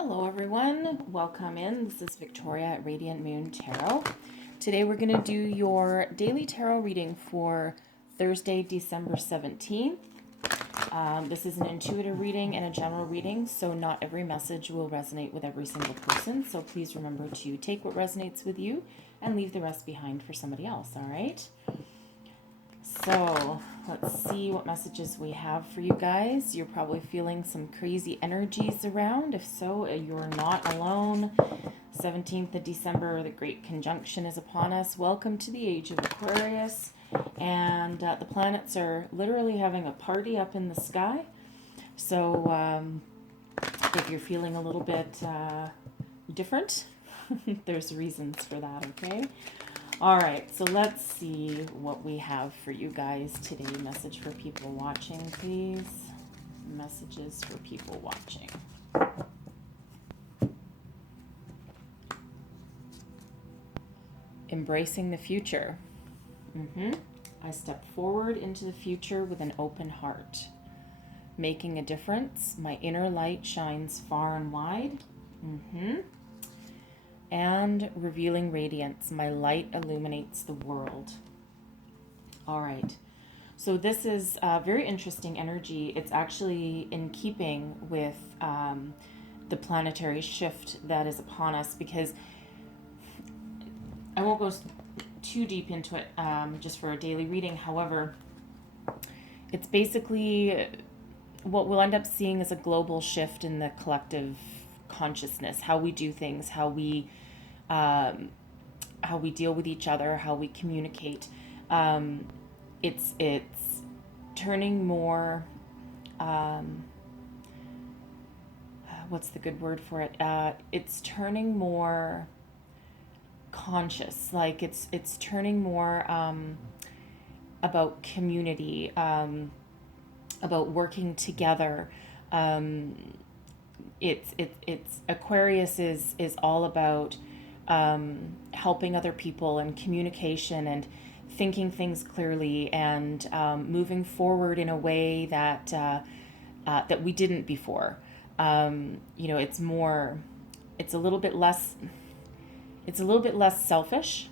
Hello everyone, welcome in. This is Victoria at Radiant Moon Tarot. Today we're going to do your daily tarot reading for Thursday, December 17th. This is an intuitive reading and a general reading, so not every message will resonate with every single person. So please remember to take what resonates with you and leave the rest behind for somebody else, all right? So let's see what messages we have for you guys. You're probably feeling some crazy energies around. If so, you're not alone. 17th of December, the Great Conjunction is upon us. Welcome to the age of Aquarius. And the planets are literally having a party up in the sky. So if you're feeling a little bit different, there's reasons for that, okay? All right, so let's see what we have for you guys today. Message for people watching, please. Messages for people watching. Embracing the future. I step forward into the future with an open heart. Making a difference. My inner light shines far and wide. And revealing radiance. My light illuminates the world. All right. So this is a very interesting energy. It's actually in keeping with the planetary shift that is upon us, because I won't go too deep into it just for a daily reading. However, it's basically what we'll end up seeing is a global shift in the collective consciousness, how we do things, how we deal with each other, how we communicate. It's turning more. What's the good word for it? It's turning more conscious. Like it's turning more about community, about working together. It's Aquarius is all about helping other people and communication and thinking things clearly and moving forward in a way that that we didn't before. It's a little bit less selfish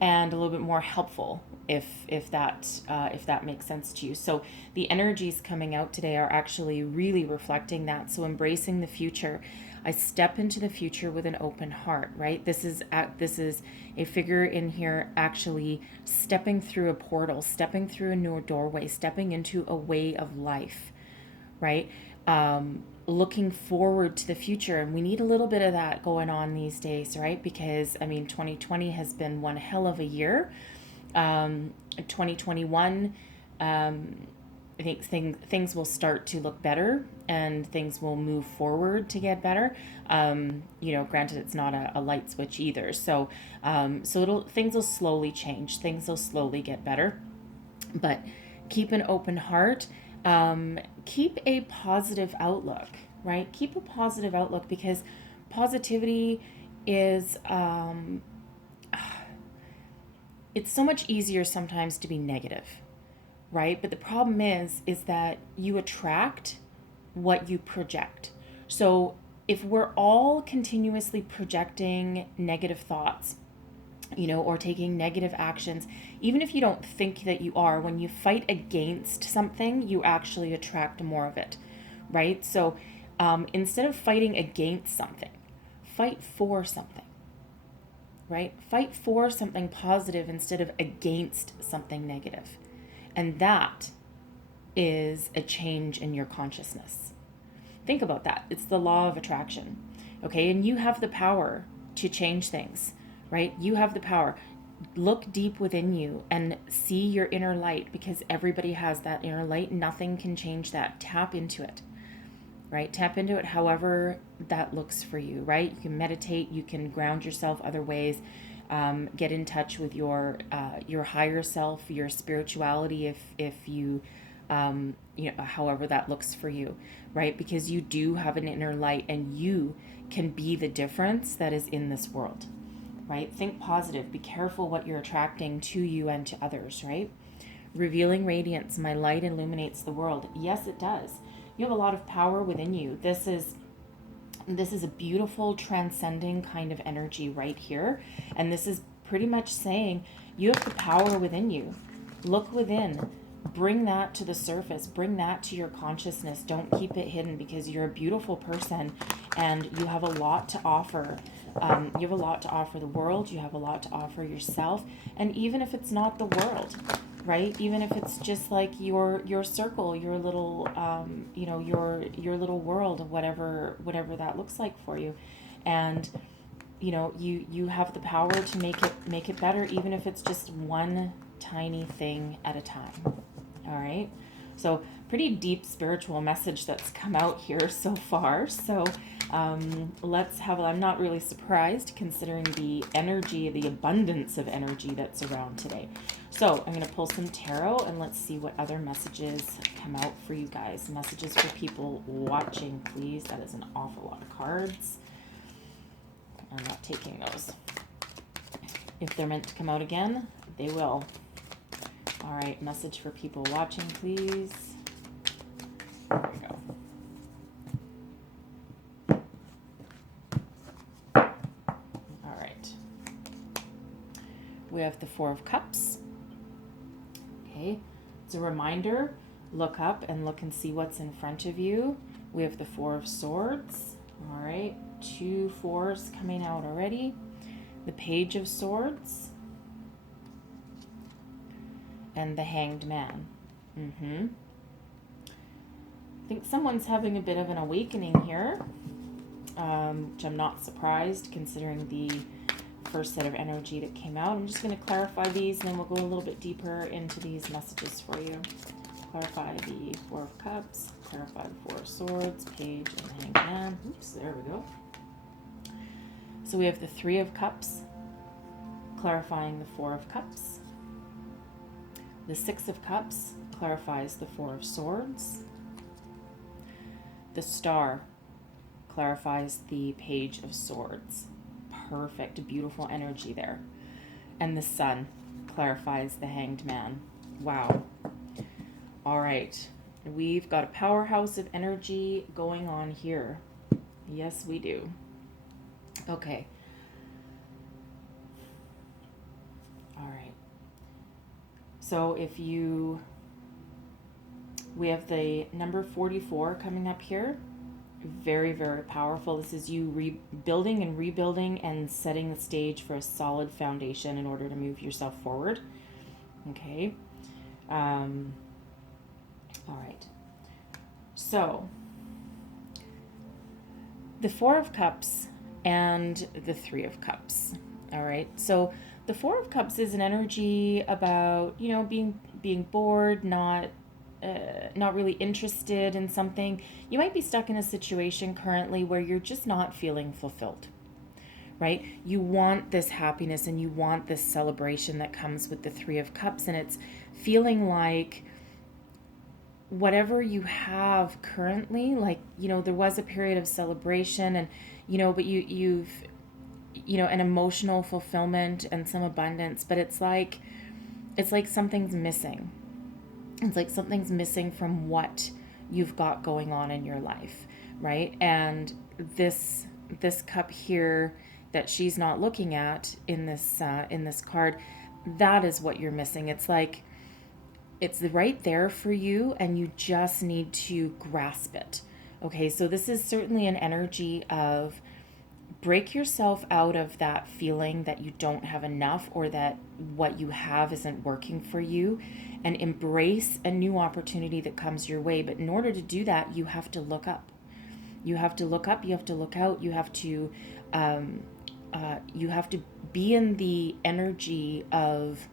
and a little bit more helpful, if that makes sense to you. So the energies coming out today are actually really reflecting that. So embracing the future. I step into the future with an open heart, right? This is a figure in here actually stepping through a portal, stepping through a new doorway, stepping into a way of life, right? Looking forward to the future. And we need a little bit of that going on these days, right? Because, 2020 has been one hell of a year. 2021, I think things will start to look better and things will move forward to get better. Granted, it's not a light switch either. So things will slowly change. Things will slowly get better. But keep an open heart. Keep a positive outlook, right? Keep a positive outlook, because positivity is, it's so much easier sometimes to be negative, right? But the problem is that you attract what you project. So if we're all continuously projecting negative thoughts, or taking negative actions, even if you don't think that you are, when you fight against something, you actually attract more of it, right? So instead of fighting against something, fight for something, right? Fight for something positive instead of against something negative. And that is a change in your consciousness. Think about that. It's the law of attraction, okay? And you have the power to change things, right? You have the power. Look deep within you and see your inner light, because everybody has that inner light. Nothing can change that. Tap into it, right? Tap into it however that looks for you, right? You can meditate, you can ground yourself other ways, get in touch with your higher self, your spirituality, if you, however that looks for you, right? Because you do have an inner light and you can be the difference that is in this world. Right? Think positive. Be careful what you're attracting to you and to others, right? Revealing radiance. My light illuminates the world. Yes, it does. You have a lot of power within you. This is This is a beautiful transcending kind of energy right here. And this is pretty much saying you have the power within you. Look within. Bring that to the surface. Bring that to your consciousness. Don't keep it hidden, because you're a beautiful person and you have a lot to offer. You have a lot to offer the world. You have a lot to offer yourself. And even if it's not the world, right? Even if it's just like your circle, your little your little world of whatever that looks like for you. And you have the power to make it better, even if it's just one tiny thing at a time. All right. So pretty deep spiritual message that's come out here so far. So let's have, I'm not really surprised considering the energy, the abundance of energy that's around today. So I'm going to pull some tarot and let's see what other messages come out for you guys. Messages for people watching, please. That is an awful lot of cards. I'm not taking those. If they're meant to come out again, they will. All right, message for people watching, please. There we go. All right. We have the Four of Cups. Okay, it's a reminder. Look up and look and see what's in front of you. We have the Four of Swords. All right, 2 fours coming out already. The Page of Swords. And the Hanged Man. I think someone's having a bit of an awakening here, which I'm not surprised considering the first set of energy that came out. I'm just going to clarify these and then we'll go a little bit deeper into these messages for you. Clarify the Four of Cups, clarify the Four of Swords, Page, and Hanged Man. Oops, there we go. So we have the Three of Cups, clarifying the Four of Cups. The Six of Cups clarifies the Four of Swords. The Star clarifies the Page of Swords. Perfect, beautiful energy there. And the Sun clarifies the Hanged Man. Wow. All right. We've got a powerhouse of energy going on here. Yes, we do. Okay. All right. So we have the number 44 coming up here. Very, very powerful. This is you rebuilding and rebuilding and setting the stage for a solid foundation in order to move yourself forward. Okay. All right. So the Four of Cups and the Three of Cups. All right. So the Four of Cups is an energy about, being bored, not really interested in something. You might be stuck in a situation currently where you're just not feeling fulfilled, right? You want this happiness and you want this celebration that comes with the Three of Cups, and it's feeling like whatever you have currently, like, there was a period of celebration and, but you've an emotional fulfillment and some abundance, but it's like something's missing. It's like something's missing from what you've got going on in your life, right? And this cup here that she's not looking at in this card, that is what you're missing. It's like it's right there for you and you just need to grasp it. Okay, so this is certainly an energy of break yourself out of that feeling that you don't have enough or that what you have isn't working for you, and embrace a new opportunity that comes your way. But in order to do that, you have to look up. You have to look up, you have to look out, you have to be in the energy of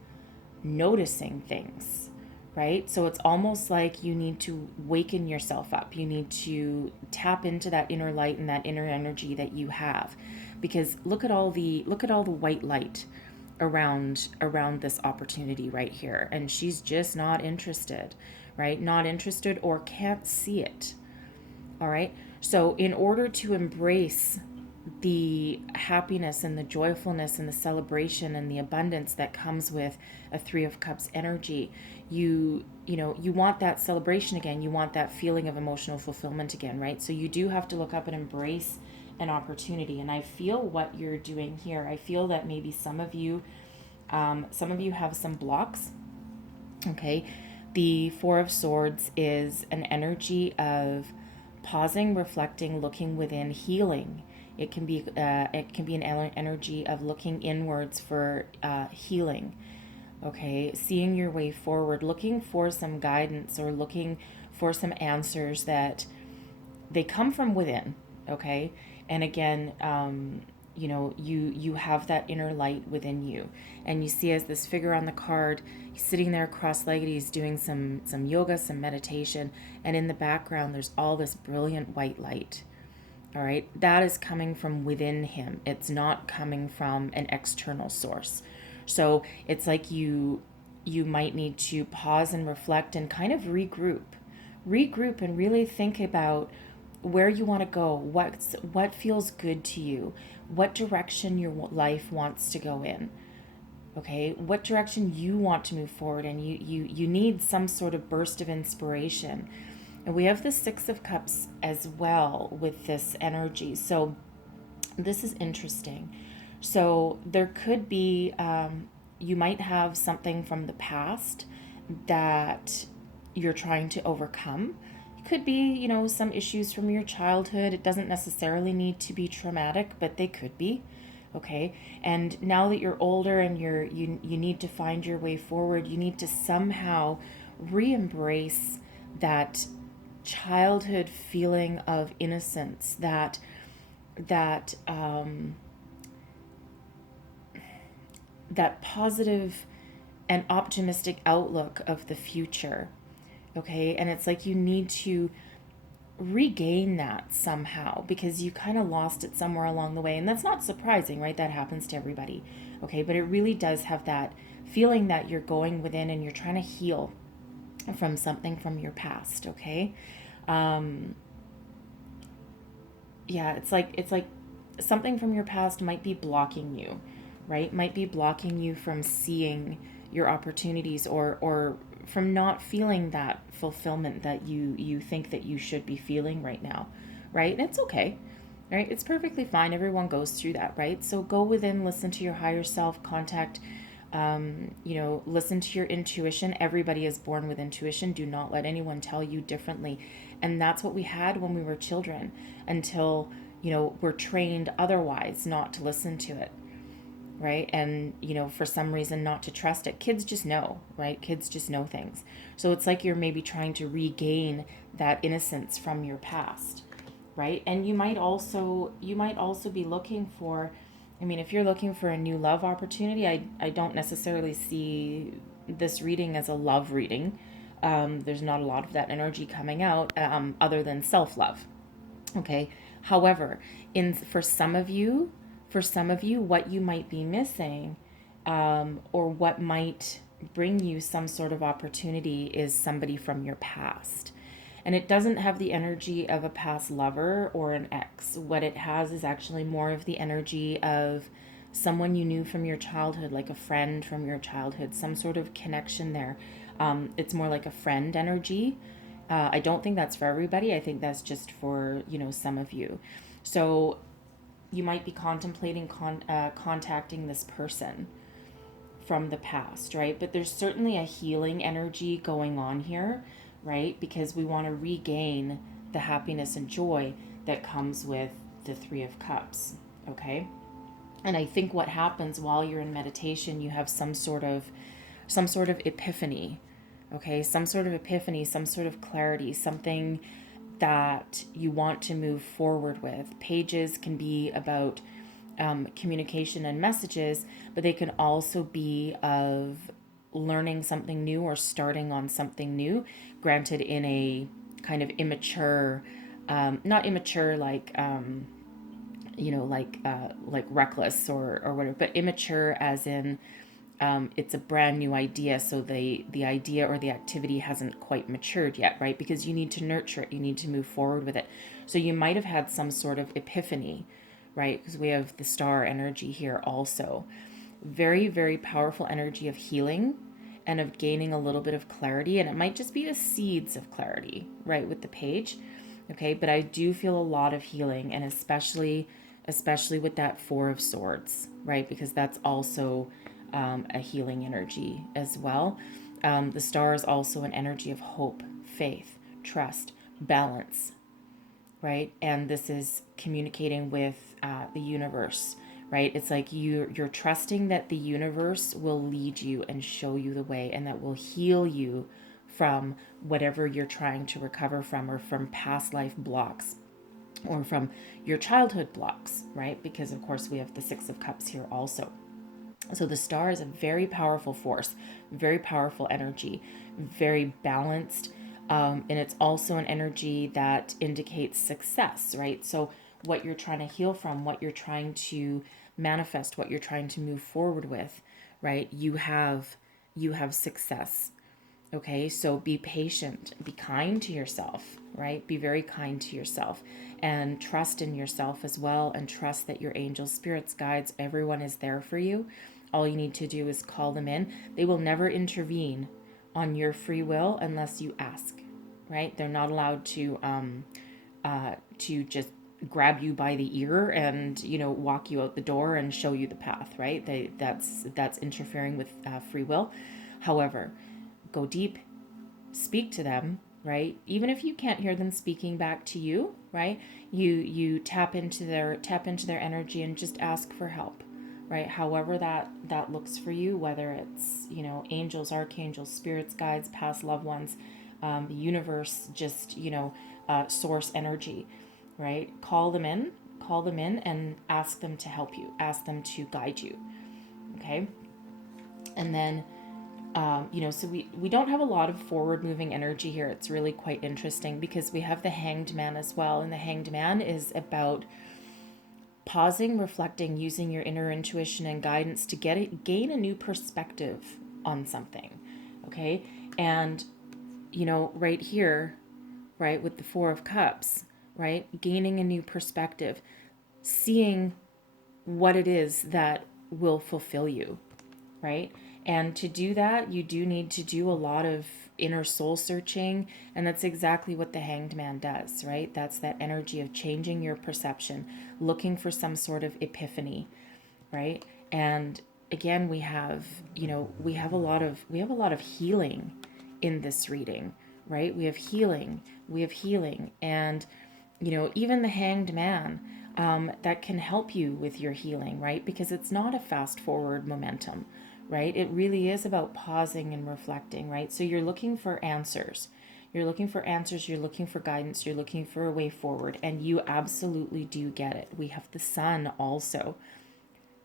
noticing things, right? So it's almost like you need to waken yourself up. You need to tap into that inner light and that inner energy that you have, because look at all the white light around this opportunity right here, and she's just not interested, right? Not interested or can't see it. All right. So in order to embrace the happiness and the joyfulness and the celebration and the abundance that comes with a Three of Cups energy, you want that celebration again. You want that feeling of emotional fulfillment again, right? So you do have to look up and embrace an opportunity. And I feel what you're doing here. I feel that maybe some of you have some blocks. Okay. The Four of Swords is an energy of pausing, reflecting, looking within, healing. It can be an energy of looking inwards for healing. Okay, seeing your way forward, looking for some guidance or looking for some answers that they come from within. Okay, and again, you have that inner light within you, and you see as this figure on the card, he's sitting there cross-legged, he's doing some yoga, some meditation, and in the background there's all this brilliant white light. All right, that is coming from within him. It's not coming from an external source. So it's like you might need to pause and reflect and kind of regroup and really think about where you want to go, what feels good to you, what direction your life wants to go in. Okay, what direction you want to move forward, and you need some sort of burst of inspiration. And we have the Six of Cups as well with this energy. So this is interesting. So there could be, you might have something from the past that you're trying to overcome. It could be, some issues from your childhood. It doesn't necessarily need to be traumatic, but they could be. Okay. And now that you're older and you need to find your way forward, you need to somehow re-embrace that childhood feeling of innocence, that that positive and optimistic outlook of the future. Okay, and it's like you need to regain that somehow because you kind of lost it somewhere along the way, and that's not surprising, right? That happens to everybody. Okay, but it really does have that feeling that you're going within and you're trying to heal from something from your past. Okay, yeah, it's like something from your past might be blocking you, right? Might be blocking you from seeing your opportunities, or from not feeling that fulfillment that you think that you should be feeling right now, right? And it's okay. Right? It's perfectly fine. Everyone goes through that, right? So go within, listen to your higher self, contact, listen to your intuition. Everybody is born with intuition. Do not let anyone tell you differently. And that's what we had when we were children until, we're trained otherwise not to listen to it, right? And, for some reason not to trust it. Kids just know, right? Kids just know things. So it's like you're maybe trying to regain that innocence from your past, right? And you might also be looking for, if you're looking for a new love opportunity, I don't necessarily see this reading as a love reading. There's not a lot of that energy coming out, other than self-love. Okay. However, for some of you, what you might be missing, or what might bring you some sort of opportunity is somebody from your past. And it doesn't have the energy of a past lover or an ex. What it has is actually more of the energy of someone you knew from your childhood, like a friend from your childhood, some sort of connection there. It's more like a friend energy. I don't think that's for everybody. I think that's just for, some of you. So you might be contemplating contacting this person from the past, right? But there's certainly a healing energy going on here, right? Because we want to regain the happiness and joy that comes with the Three of Cups, okay? And I think what happens while you're in meditation, you have some sort of epiphany, okay? Some sort of epiphany, some sort of clarity, something that you want to move forward with. Pages can be about communication and messages, but they can also be of learning something new or starting on something new, granted in a kind of immature, not immature like like reckless or whatever, but immature as in it's a brand new idea, so the idea or the activity hasn't quite matured yet, right? Because you need to nurture it, you need to move forward with it. So you might have had some sort of epiphany, right? Because we have the star energy here also. Very, very powerful energy of healing and of gaining a little bit of clarity. And it might just be the seeds of clarity, right, with the page. Okay, but I do feel a lot of healing, and especially with that Four of Swords, right? Because that's also a healing energy as well. The star is also an energy of hope, faith, trust, balance, right? And this is communicating with the universe, right? It's like you're trusting that the universe will lead you and show you the way, and that will heal you from whatever you're trying to recover from, or from past life blocks, or from your childhood blocks, right? Because of course we have the Six of Cups here also. So the star is a very powerful force, very powerful energy, very balanced. And it's also an energy that indicates success, right? So what you're trying to heal from, what you're trying to manifest, what you're trying to move forward with, right? You have success. Okay, so be patient, be kind to yourself, right? Be very kind to yourself, and trust in yourself as well, and trust that your angels, spirits, guides, everyone is there for you. All you need to do is call them in. They will never intervene on your free will unless you ask, right? They're not allowed to just grab you by the ear and walk you out the door and show you the path, right? That's interfering with free will. However, go deep, speak to them, right? Even if you can't hear them speaking back to you, right? You tap into their energy and just ask for help, right? However that looks for you, whether it's angels, archangels, spirits, guides, past loved ones, the universe, just source energy, right? Call them in and ask them to help you, ask them to guide you. Okay. And then so we don't have a lot of forward moving energy here. It's really quite interesting because we have the Hanged Man as well. And the Hanged Man is about pausing, reflecting, using your inner intuition and guidance to gain a new perspective on something. Okay. And, right here, right, with the Four of Cups, right, gaining a new perspective, seeing what it is that will fulfill you, right? And to do that, you do need to do a lot of inner soul searching. And that's exactly what the Hanged Man does, right? That's that energy of changing your perception, looking for some sort of epiphany, right? And again, we have a lot of healing in this reading, right? We have healing. And, even the Hanged Man, that can help you with your healing, right? Because it's not a fast forward momentum, right? It really is about pausing and reflecting, right? So you're looking for answers. You're looking for answers, you're looking for guidance, you're looking for a way forward, and you absolutely do get it. We have the Sun also.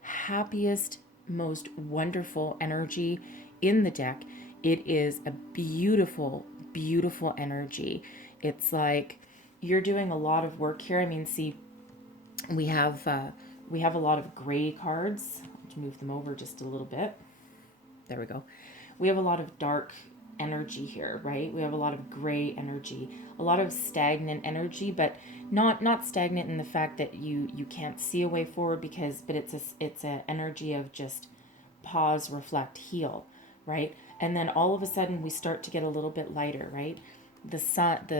Happiest, most wonderful energy in the deck. It is a beautiful, beautiful energy. It's like you're doing a lot of work here. I mean, see, we have a lot of gray cards. Let's move them over just a little bit. There we go. We have a lot of dark energy here, right? We have a lot of gray energy, a lot of stagnant energy, but not stagnant in the fact that you can't see a way forward, but it's a energy of just pause, reflect, heal, right? And then all of a sudden we start to get a little bit lighter, right? The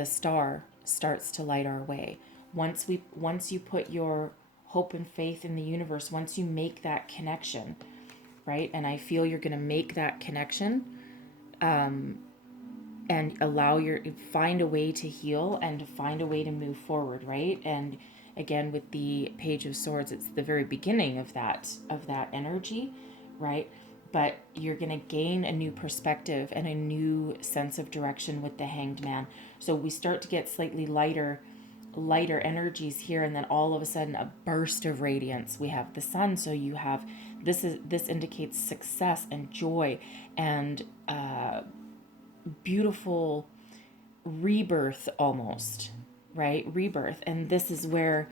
star starts to light our way. Once you put your hope and faith in the universe, once you make that connection, right? And I feel you're going to make that connection, and find a way to heal and to find a way to move forward, right? And again, with the Page of Swords, it's the very beginning of that energy, right? But you're going to gain a new perspective and a new sense of direction with the Hanged Man. So we start to get slightly lighter energies here, and then all of a sudden a burst of radiance. We have the Sun, so you have this indicates success and joy and beautiful rebirth almost, right? Rebirth. And this is where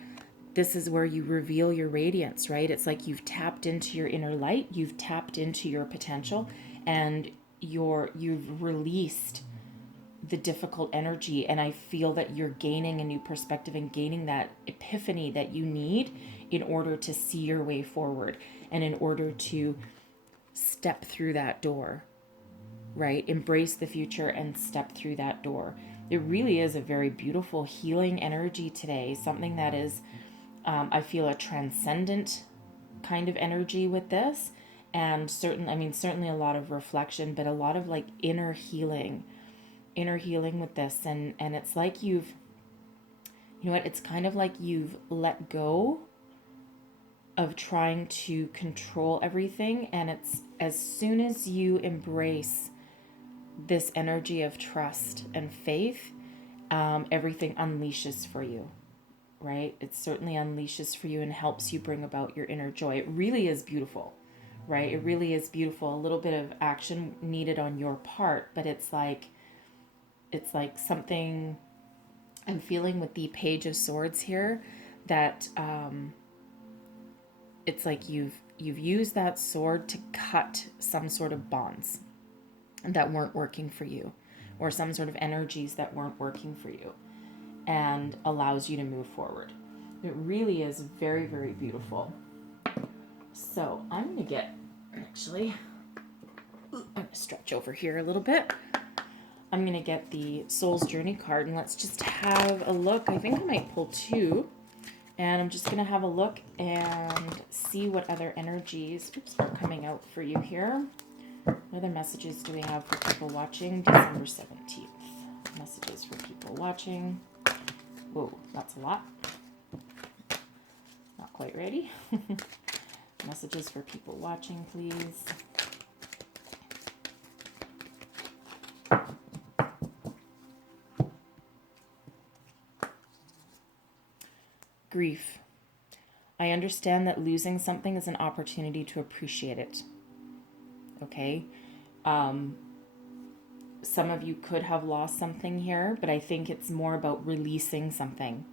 you reveal your radiance, right? It's like you've tapped into your inner light, you've tapped into your potential, and you've released the difficult energy. And I feel that you're gaining a new perspective and gaining that epiphany that you need in order to see your way forward and in order to step through that door, right? Embrace the future and step through that door. It really is a very beautiful healing energy today, something that is, I feel, a transcendent kind of energy with this. And certainly a lot of reflection, but a lot of like inner healing with this. And it's like you know what, it's kind of like you've let go of trying to control everything. And it's as soon as you embrace this energy of trust and faith, everything unleashes for you, right? It certainly unleashes for you and helps you bring about your inner joy. It really is beautiful, right? It really is beautiful. A little bit of action needed on your part, but it's like something I'm feeling with the Page of Swords here, that it's like you've used that sword to cut some sort of bonds that weren't working for you, or some sort of energies that weren't working for you, and allows you to move forward. It really is very, very beautiful. So I'm going to get, actually, I'm going to stretch over here a little bit. I'm going to get the Soul's Journey card, and let's just have a look. I think I might pull two, and I'm just going to have a look and see what other energies are coming out for you here. What other messages do we have for people watching? December 17th. Messages for people watching. Whoa, that's a lot. Not quite ready. Messages for people watching, please. Grief. I understand that losing something is an opportunity to appreciate it. Okay? Some of you could have lost something here, but I think it's more about releasing something,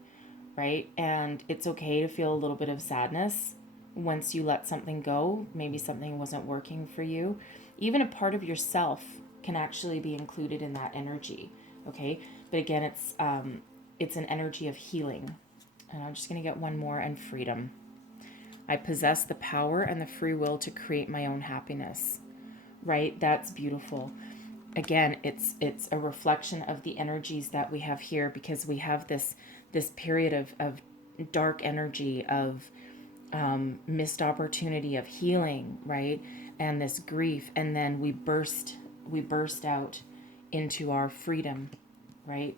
right? And it's okay to feel a little bit of sadness once you let something go. Maybe something wasn't working for you. Even a part of yourself can actually be included in that energy, okay? But again, it's an energy of healing. And I'm just going to get one more, and freedom. I possess the power and the free will to create my own happiness, right? That's beautiful. Again, it's a reflection of the energies that we have here, because we have this period of dark energy, of missed opportunity, of healing, right? And this grief, and then we burst out into our freedom, right?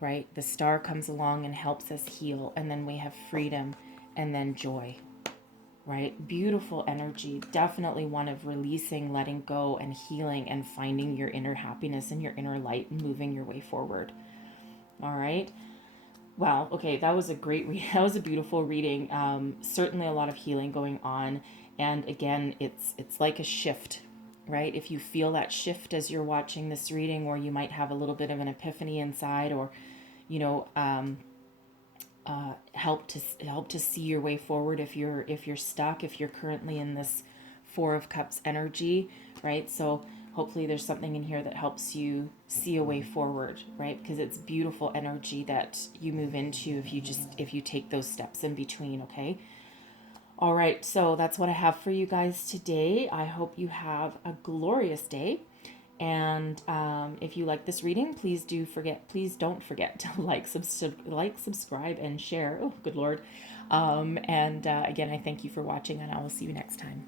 Right? The star comes along and helps us heal, and then we have freedom, and then joy, right? Beautiful energy. Definitely one of releasing, letting go, and healing, and finding your inner happiness and your inner light, and moving your way forward. All right. Wow. Okay. That was a great read. That was a beautiful reading. Certainly a lot of healing going on. And again, it's like a shift, right? If you feel that shift as you're watching this reading, or you might have a little bit of an epiphany inside, or help to see your way forward if you're stuck, if you're currently in this Four of Cups energy, right? So hopefully there's something in here that helps you see a way forward, right? Because it's beautiful energy that you move into if you take those steps in between, okay? All right, so that's what I have for you guys today. I hope you have a glorious day. And if you like this reading, please don't forget to like, subscribe, and share. Oh, good Lord. Again, I thank you for watching, and I will see you next time.